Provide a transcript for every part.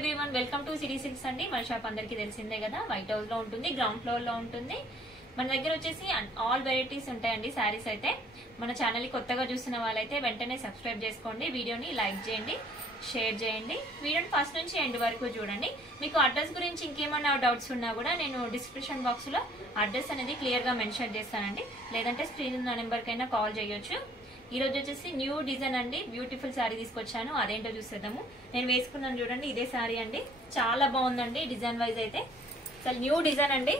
Everyone, welcome to city silks అండి. మన shop అందరికీ తెలిసిందే కదా, వైట్ హౌస్ లో ఉంటుంది, గ్రౌండ్ ఫ్లోర్ లో ఉంటుంది. మన దగ్గర వచ్చేసి ఆల్ వెరైటీస్ ఉంటాయండి. శారీస్ అయితే మన ఛానల్ ని కొత్తగా చూస్తున్న వాళ్ళైతే వెంటనే సబ్స్క్రైబ్ చేసుకోండి, వీడియోని లైక్ చేయండి, షేర్ చేయండి, వీడియోని ఫస్ట్ నుంచి ఎండ్ వరకు చూడండి. మీకు అడ్రస్ గురించి ఇంకేమైనా డౌట్స్ ఉన్నా కూడా నేను డిస్క్రిప్షన్ బాక్స్ లో అడ్రస్ అనేది క్లియర్ గా మెన్షన్ చేస్తానండి, లేదంటే స్క్రీన్ నెంబర్ కైనా కాల్ చేయొచ్చు. ఈ రోజు వచ్చేసి న్యూ డిజైన్ అండి, బ్యూటిఫుల్ శారీ తీసుకొచ్చాను, అదేంటో చూసేద్దాము. నేను వేసుకున్నాను చూడండి, ఇదే శారీ అండి, చాలా బాగుందండి. డిజైన్ వైజ్ అయితే అసలు న్యూ డిజైన్ అండి,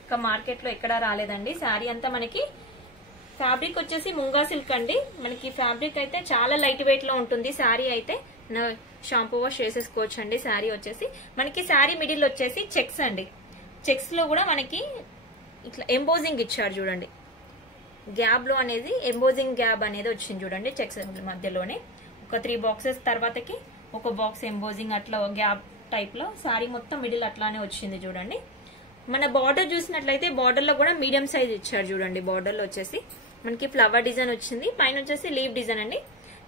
ఇంకా మార్కెట్ లో ఎక్కడా రాలేదండి. శారీ అంతా మనకి ఫ్యాబ్రిక్ వచ్చేసి ముంగా సిల్క్ అండి. మనకి ఫ్యాబ్రిక్ అయితే చాలా లైట్ వెయిట్ లో ఉంటుంది. శారీ అయితే షాంపూ వాష్ చేసేసుకోవచ్చు అండి. శారీ వచ్చేసి మనకి శారీ మిడిల్ వచ్చేసి చెక్స్ అండి. చెక్స్ లో కూడా మనకి ఇట్లా ఎంబోజింగ్ ఇచ్చారు చూడండి, గ్యాప్ లో అనేది ఎంబోజింగ్ గ్యాప్ అనేది వచ్చింది చూడండి. చెక్స్ మధ్యలోనే ఒక 3 బాక్సెస్ తర్వాతకి ఒక బాక్స్ ఎంబోజింగ్ అట్లా గ్యాప్ టైప్ లో శారీ మొత్తం మిడిల్ అట్లానే వచ్చింది చూడండి. మన బార్డర్ చూసినట్లయితే బార్డర్ లో కూడా మీడియం సైజ్ ఇచ్చారు చూడండి. బార్డర్ లో వచ్చేసి మనకి ఫ్లవర్ డిజైన్ వచ్చింది, పైన వచ్చేసి లీవ్ డిజైన్ అండి,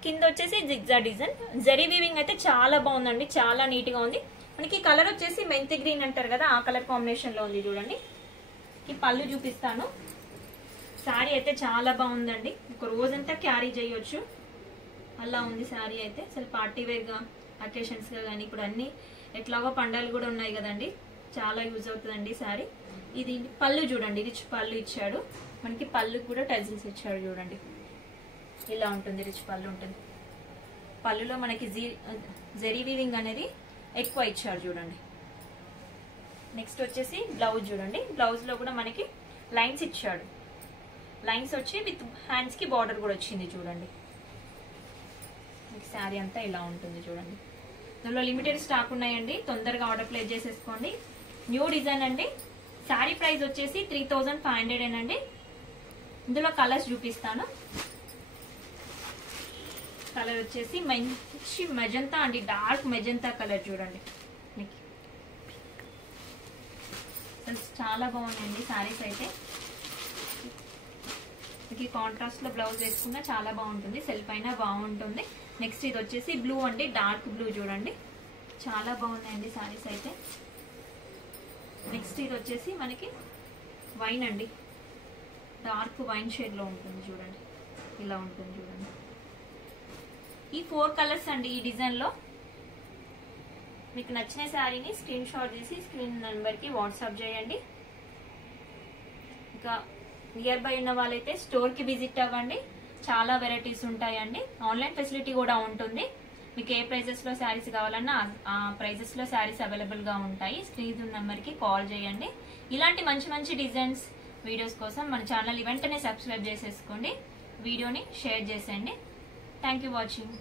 కింద వచ్చేసి జిగ్జా డిజైన్. జరీ వీవింగ్ అయితే చాలా బాగుందండి, చాలా నీట్ గా ఉంది. మనకి కలర్ వచ్చేసి మెంతి గ్రీన్ అంటారు కదా, ఆ కలర్ కాంబినేషన్ లో ఉంది చూడండి. ఈ పళ్ళు చూపిస్తాను. శారీ అయితే చాలా బాగుందండి, ఒక రోజంతా క్యారీ చేయొచ్చు అలా ఉంది శారీ అయితే. అసలు పార్టీ వేర్ గా, అకేషన్స్ గా కానీ, ఇప్పుడు అన్ని ఎట్లాగో పండాలు కూడా ఉన్నాయి కదండి, చాలా యూజ్ అవుతుందండి శారీ. ఇది పళ్ళు చూడండి, రిచ్ పళ్ళు ఇచ్చాడు మనకి. పళ్ళు కూడా టజిల్స్ ఇచ్చాడు చూడండి, ఇలా ఉంటుంది, రిచ్ పళ్ళు ఉంటుంది. పళ్ళులో మనకి జరీ వీవింగ్ అనేది ఎక్కువ ఇచ్చాడు చూడండి. నెక్స్ట్ వచ్చేసి బ్లౌజ్ చూడండి, బ్లౌజ్ లో కూడా మనకి లైన్స్ ఇచ్చాడు. లైన్స్ వచ్చి విత్ హ్యాండ్స్ కి బార్డర్ కూడా వచ్చింది చూడండి. శారీ అంతా ఇలా ఉంటుంది చూడండి. ఇందులో లిమిటెడ్ స్టాక్ ఉన్నాయండి, తొందరగా ఆర్డర్ ప్లేస్ చేసేసుకోండి. న్యూ డిజైన్ అండి. శారీ ప్రైస్ వచ్చేసి 3500 అండి. ఇందులో కలర్స్ చూపిస్తాను. కలర్ వచ్చేసి మంచి మెజంతా అండి, డార్క్ మెజంతా కలర్ చూడండి. చాలా బాగున్నాయండి శారీస్ అయితే. మీకు కాంట్రాస్ట్ లో బ్లౌజ్ వేసుకున్నా చాలా బాగుంటుంది, సెల్ఫ్ అయినా బాగుంటుంది. నెక్స్ట్ ఇది వచ్చేసి బ్లూ అండి, డార్క్ బ్లూ చూడండి, చాలా బాగున్నాయండి శారీస్ అయితే. నెక్స్ట్ ఇది వచ్చేసి మనకి వైన్ అండి, డార్క్ వైన్ షేడ్ లో ఉంటుంది చూడండి, ఇలా ఉంటుంది చూడండి. ఈ 4 కలర్స్ అండి ఈ డిజైన్ లో. మీకు నచ్చిన శారీని స్క్రీన్ షాట్ తీసి స్క్రీన్ నెంబర్ కి వాట్సాప్ చేయండి. ఇంకా నియర్ బై ఉన్న వాళ్ళైతే స్టోర్ కి విజిట్ అవ్వండి, చాలా వెరైటీస్ ఉంటాయండి. ఆన్లైన్ ఫెసిలిటీ కూడా ఉంటుంది. మీకు ఏ ప్రైజెస్ లో శారీస్ కావాలన్నా ఆ ప్రైజెస్ లో శారీస్ అవైలబుల్ గా ఉంటాయి. స్క్రీన్ నెంబర్ కి కాల్ చేయండి. ఇలాంటి మంచి మంచి డిజైన్స్ వీడియోస్ కోసం మన ఛానల్ వెంటనే సబ్స్క్రైబ్ చేసేసుకోండి, వీడియోని షేర్ చేసేయండి. Thank you watching.